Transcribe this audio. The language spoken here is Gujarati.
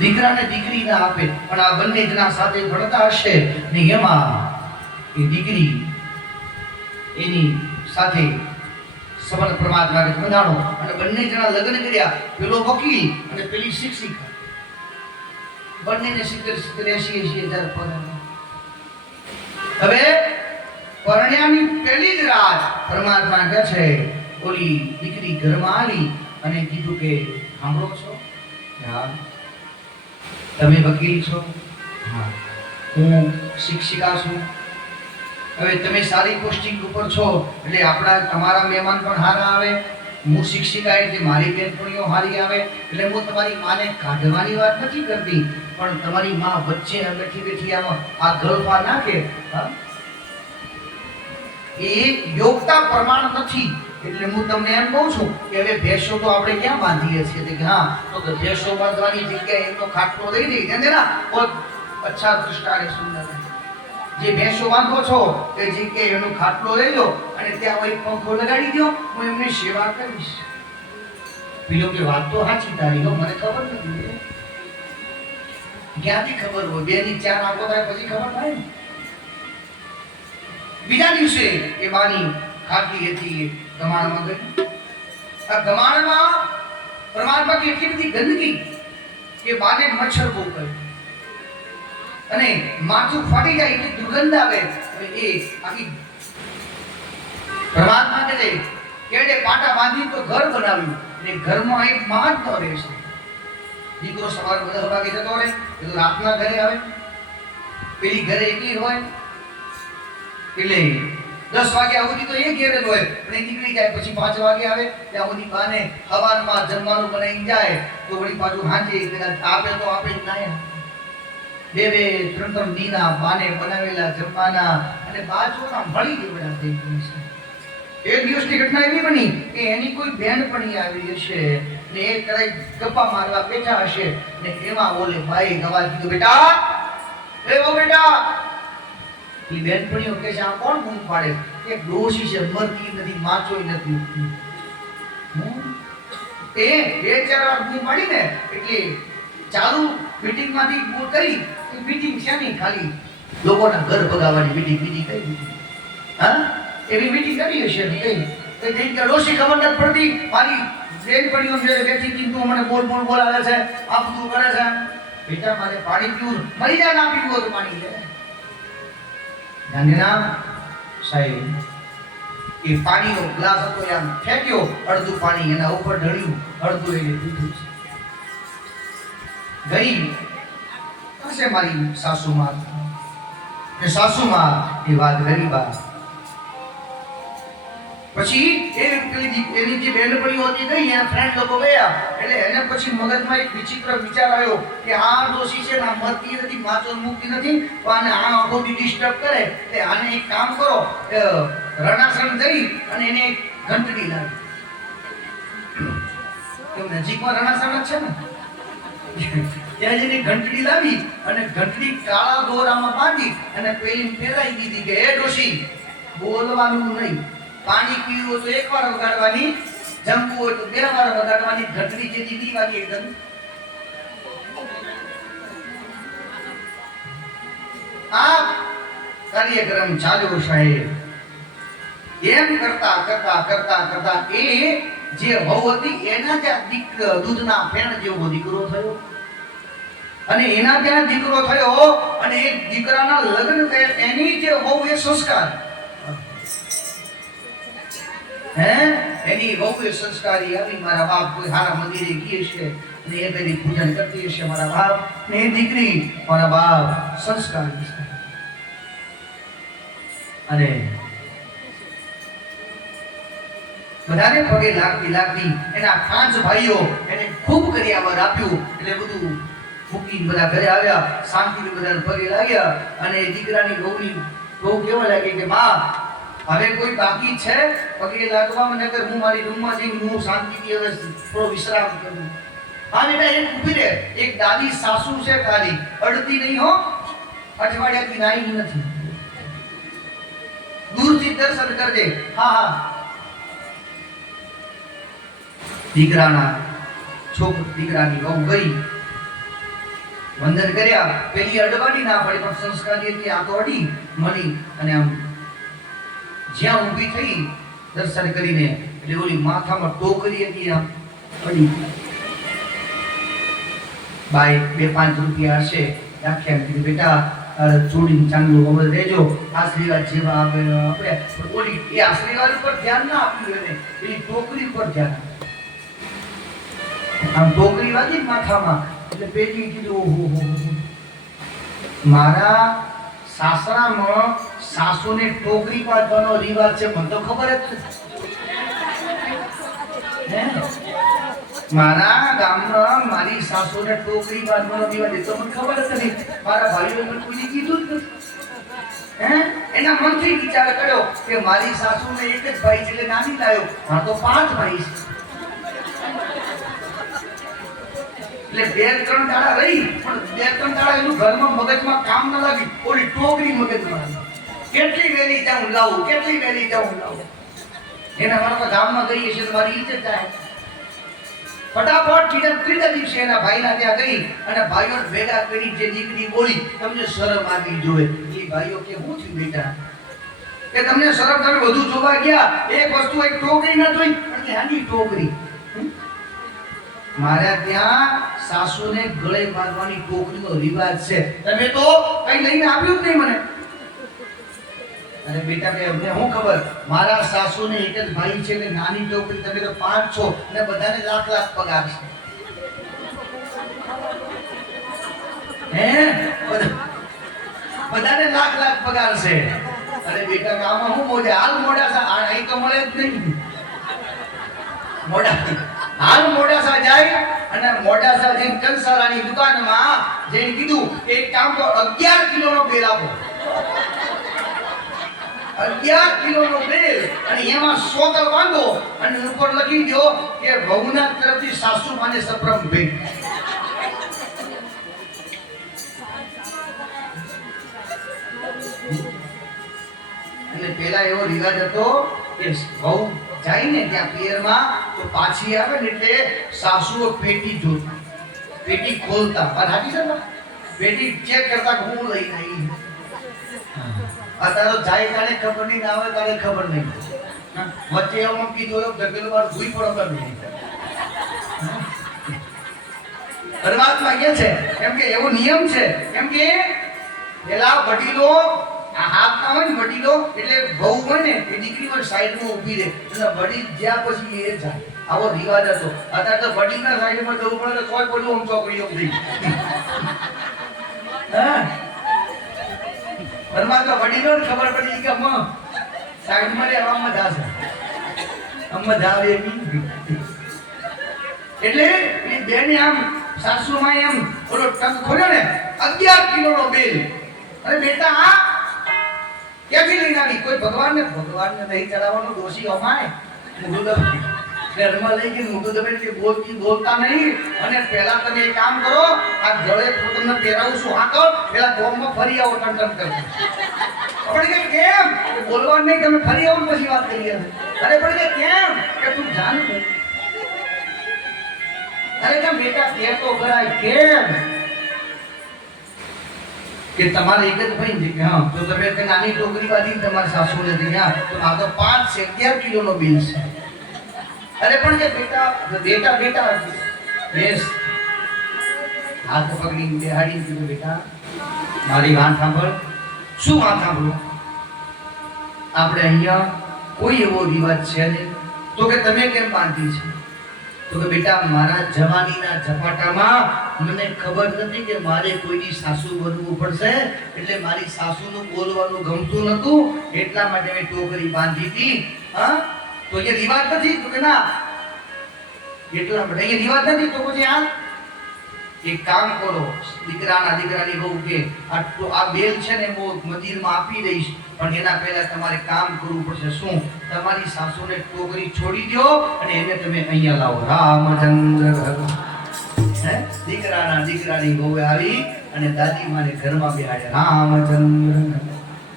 દીકરાને દીકરી ના આપે, પણ આ બંને જણા સાથે ભણતા હશે ને એમાં એ દીકરી એની સાથે સંબંધ પરમાત્માને બંધાણો અને બંને જણા લગ્ન કર્યા. પેલો વકીલ અને પેલી શિક્ષિકા. બંનેને સિત્તેર સિત્તેર એસી એસી હજાર પગાર હવે પરણ્યાની પહેલી જ રાત પરમાત્મા કહે છે. ઓલી દીકરી ઘરમાં આવી અને કીધું કે, સાંભળો છો? હા તમે વકીલ છો? હા. હું શિક્ષિકા છું. હવે તમે સારી પોસ્ટિંગ ઉપર છો, એટલે આપણા, તમારા મહેમાન પણ હારા આવે. હું શિક્ષિકા એટલે મારી બહેનપણીઓ હારી આવે. એટલે હું તમારી માને કાઢવાની વાત નથી કરતી, પણ તમારી માં વચ્ચે બેઠી બેઠી આમાં આ ગલ્ફા નાખે? એ યોગતા પ્રમાણ નથી. એટલે હું તમને એમ કહું છું કે હવે ભેંસો તો આપણે ક્યાં બાંધીએ છીએ? કે હા, તો ભેંસો બાંધવાની જગ્યાએ એમનો ખાટલો લઈ લઈ ને ના, બહુ અચ્છા દૃષ્ટાને સુંદર જે ભેંસો બાંધો છો, તે જગ્યાએ એનો ખાટલો લઈ લો અને ત્યાં એક પંખો લગાડી દો હું એમની સેવા કરીશ. પેલો કે વાત તો સાચી તારી, હો, મને ખબર નથી. ક્યાંથી ખબર હોય? બે ની ચાર આંખો થાય પછી ખબર થાય ને. બીજા દિવસે એ બાની ખાતી હતી. ગમાણમાં ગઈ. આ ગમાણમાં પરમાત્મા की એટલી બધી ગંદકી કે બાને મચ્છર બહુ કરે. અને માથું ફાટી જાય એટલી દુર્ગંધ આવે એ આખી પરમાત્મા કહે છે કેડે પાટા બાંધી તો ઘર બનાવ્યું. અને ઘરમાં એક મહાત્મા રહેશે દીકરો સવાર બધા વાગે જતો રહે, એ તો રાતના ઘરે આવે. પેલી ઘરે એકલી હોય. એટલે દસ વાગે સુધી તો એ ઘેરે હોય. પણ એ નીકળી જાય, પછી પાંચ વાગે આવે, ત્યાં સુધી બાને હવાનમાં જમવાનું બનાવી જાય, તો વળી પાછું હાંજે આપે તો આપે જ ના બે બે, ત્રણ ત્રણ દીના બાને બનાવેલા જમવાના, અને બાજુના મળી જેવડા થઈ એક દિવસની ઘટના એવી બની કે એની કોઈ બેન પણ આવી હશે ને એ કદાચ ગપ્પા મારવા બેઠા હશે ને એમાં ઓલે ભાઈ ગવા કીધું બેટા ઓ બેટા એ બેનપણીઓ કહે છે, આ કોણ બૂમ પાડે એક ડોશી છે મરતી નથી માચોય નથી એ બે ચાર વાર બૂમ પાડી ને એટલે ચાલુ મીટિંગમાંથી બૂમ કરી, એ મીટિંગ નહીં ખાલી લોકોના ઘર ભગાવવાની મીટિંગ બીજી કઈ મીટિંગ હા? એવી મીટિંગ કરી હશે ને કઈ? કઈ કઈ કે ડોશી ખબર નથી પડતી, મારી બેનપણીઓ છે બેઠી હતી તું મને બોલ બોલ, બોલાવે છે આ બધું કરે છે. બેટા, મારે પાણી પીવું મરી જાય ના પીવું હોય તો પાણી લે ગાંધીનામ સાહેબ એ પાણીનો ગ્લાસ હતો એ આમ ફેંક્યો અડધું પાણી એના ઉપર ઢળ્યું અડધું એને પીધું છે ગઈ હશે મારી સાસુમાં સાસુમાં એ વાત કરી બા પછી એ એની જે બેનપણીઓ હતી ગઈ, એના ફ્રેન્ડ લોકો ગયા. એટલે એને પછી મગજમાં એક વિચિત્ર વિચાર આવ્યો કે આ દોષી છે આ મરતી નથી, માચો મૂકતી નથી, તો આને આ આખો ડિસ્ટર્બ કરે. એટલે આને એક કામ કરો રણાસણ જઈ અને એને એક ઘંટડી લાવી. કેમ નજીકમાં રણાસણ જ છે ને? ત્યાં જઈને ઘંટડી લાવી અને ઘંટડી કાળા દોરામાં બાંધી અને પેલી ફેરાઈ દીધી કે, એ ડોશી, બોલવાનું નહીં. પાણી પીવું હોય તો એક વાર વગાડવાની, જમવું હોય તો બે વાર વગાડવાની, ઘંટડી જે દીકરી વાગી એકદમ. આ કાર્યક્રમ ચાલ્યો સાહેબ. એમ કરતા કરતા કરતા કરતા એ જે વહુ હતી, એના ત્યાં દૂધના ફેણ જેવો દીકરો થયો. અને એના ત્યાં દીકરો થયો અને એ દીકરાના લગ્ન થયા. એની જે વહુ એ સંસ્કાર. એની બહુ સંસ્કારી આવી મારા બાપ કોઈ હારા મંદિરે ગીએ છે ને એ પેલી પૂજન કરતી હશે મારા બાપ ને એ દીકરી મારા બાપ સંસ્કારી અને બધાને પગે લાગતી લાગતી એના પાંચ ભાઈઓ એને ખૂબ કર્યાવર આપ્યું એટલે બધું મૂકીને બધા ઘરે આવ્યા, શાંતિથી બધા પગે લાગ્યા અને દીકરાની વહુની બહુ કેવા લાગી કે માં હવે કોઈ બાકી છે? પગે લાગવા મને કે હું મારી રૂમમાં જઈને હું શાંતિથી હવે થોડો વિશ્રામ કરું. હા બેટા, એક ઊભી રહે. એક દાદી સાસુ છે તારી અડતી નહીં હો. અઠવાડિયાથી નાઈ નથી. દૂરથી દર્શન કરજે હા હા. દીકરાના છોક દીકરાની વહુ ગઈ. વંદન કર્યા. પેલી અડવાની ના પડી, પણ સંસ્કાર આ તો અડી, મળી અને આમ જ્યાં ઊભી થઈ દર્શન કરીને એટલે ઓલી માથામાં ટોકરી હતી આમ પડી બાઈ બે પાંચ રૂપિયા હશે. રાખ્યા કીધું, બેટા જોડીને ચાંદલો અમર રહેજો. આશીર્વાદ જેવા આપે આપણે. ઓલી એ આશીર્વાદ ઉપર ધ્યાન ના આપ્યું એને. એની ટોકરી ઉપર ધ્યાન. આમ ટોકરી વાગી માથામાં. એટલે પેલી કીધું, ઓહો. મારા સાસરામાં સાસુને ટોકરી પાડવાનો રિવાજ છે, મને તો ખબર જ નથી. મારા ગામમાં મારી સાસુને ટોકરી પાડવાનો રિવાજ, એ તો મને ખબર જ નથી. મારા ભાઈઓ મને કોઈ કીધું જ નથી. એના મનથી વિચાર કર્યો કે મારી સાસુને એક જ ભાઈ છે, એટલે નાની લાવ્યો હા તો પાંચ ભાઈ છે. એટલે બે ત્રણ દાડા રહી, પણ બે ત્રણ દાડા એનું ઘરમાં મગજમાં કામ ન લાગ્યું ઓલી ટોકરી મગજમાં. કેટલી વેલી ત્યાં લાવું, કેટલી વેલી ત્યાં લાવું? એના મારા ગામમાં ગઈ છે મારી ઈજ્જત થાય. ફટાફટ બીજા ત્રીજા દિવસે એના ભાઈના ત્યાં ગઈ અને ભાઈઓ ભેગા કરી જે દીકરી બોલી, તમને શરમ આવી જોવે. એ ભાઈઓ કે, હું થયું બેટા? કે, તમને શરમ તમે બધું જોવા ગયા. એક વસ્તુ એક ટોકરી ન જોઈ અને આની ટોકરી? મારા ત્યાં સાસુને ગળે મારવાની ટોકરીનો રિવાજ છે. તમે તો કઈ લઈને આપ્યું જ નહીં મને. અરે બેટા કે અમને શું ખબર, મારા સાસુને એક જ ભાઈ છે એટલે નાની ટોકરી તમે તો પાંચ છો અને બધાને લાખ લાખ પગાર છે. હે? બધાને લાખ લાખ પગાર છે. અને બેટા આમાં શું હાલ મોડા સા આ અહીં તો મળે જ નહીં. મોડા હાલ મોડાસા જાય અને મોડાસા જઈને કંસારાની દુકાનમાં જઈને કીધું, એક કામ તો 11 કિલોનો બેલ આપો. 11 કિલોનો બેલ અને એમાં સોગલ બાંધો અને ઉપર લખી દો કે ભવના તરફથી સાસુ માને સપ્રમ ભેટ. એટલે પેલા એવો રિવાજ હતો કે વહુ જાય ને ત્યાં પિયરમાં તો પાછી આવે ને એટલે સાસુઓ પેટી જોતા, પેટી ખોલતા. પણ હાજી પેટી ચેક કરતા હું લઈને આવી અત્યારે જાય તારે ખબર નહીં આવે તારે ખબર નહીં. વચ્ચે એવું કીધું એવું ઢકેલું વાર ભૂઈ પડો કર પરમાત્મા કે છે, કેમ કે એવો નિયમ છે, કેમ કે પેલા વડીલો, આ હાથના હોય ને વડીલો, એટલે બહુ હોય ને, એ દીકરી હોય સાઈડમાં ઊભી રહે. એટલે વડીલ જ્યાં પછી એ જાય. આવો રિવાજ હતો. અત્યારે તો વડીલના સાઈડમાં જવું પડે તો કોઈ પડ્યું આમ ચોકડીઓ થઈ હા? પરમાત્મા વડીલોને ખબર પડી કે અમ્મા સાઈડમાં રે અમ્મા છે આમ મજા એટલે એ બેને આમ સાસુમાં એમ ઓલો ટંક ખોલ્યો ને 11 કિલોનો બેલ. અરે બેટા, આ ક્યાંથી લઈને આવી? કોઈ ભગવાનને? ભગવાનને નહીં ચડાવવાનો દોષી અમાય. ઘરમાં લઈ ગઈ મુગુદમ એટલે બોલતી બોલતા નહીં. અને પહેલા તમે એક કામ કરો, આ ગળે તમને પહેરાવું છું હા કર પેલા ગોમમાં ફરી આવો, ટન ટન આપણે કે કેમ? બોલવા નહીં તમે ફરી આવો પછી વાત કરીએ. અરે પણ કે કેમ? કે તું જાણ અરે કેમ બેટા કે તો કરાય કેમ? કે તમારે એક જ ભાઈ છે કે હા, તો તમે નાની ટોકરી બાંધી, તમારી સાસુને હા. તો આ તો પાંચ છે અગિયાર કિલોનો બિલ છે. અરે પણ જે બેટા બેટા બેટા બેસ. હાથ પકડી, બેહાડી કીધું બેટા. મારી વાત સાંભળ. શું વાત સાંભળો? આપણે અહીંયા કોઈ એવો રિવાજ છે નહીં તો કે તમે કેમ બાંધી છે? તો કે બેટા, મારા જવાનીના ઝપાટામાં મને ખબર નથી કે મારે કોઈની સાસુ બનવું પડશે, એટલે મારી સાસુનું બોલવાનું ગમતું નતું એટલા માટે મેં ટોકરી બાંધી હતી. હા? તો એ રિવાજ નથી? તો કે ના. એટલા માટે અહીંયા રિવાજ નથી? તો પછી આ એક કામ કરો. દીકરાના દીકરાની બહુ કે આ બેલ છે ને હું મંદિરમાં આપી દઈશ, પણ એના પહેલા તમારે કામ કરવું પડશે. શું? તમારી સાસુને ટોકરી છોડી દો અને એને તમે અહીંયા લાવો. રામચંદ્ર દીકરાના દીકરાની બહુ આવી અને દાદી માને ઘરમાં બેહાડે રામચંદ્ર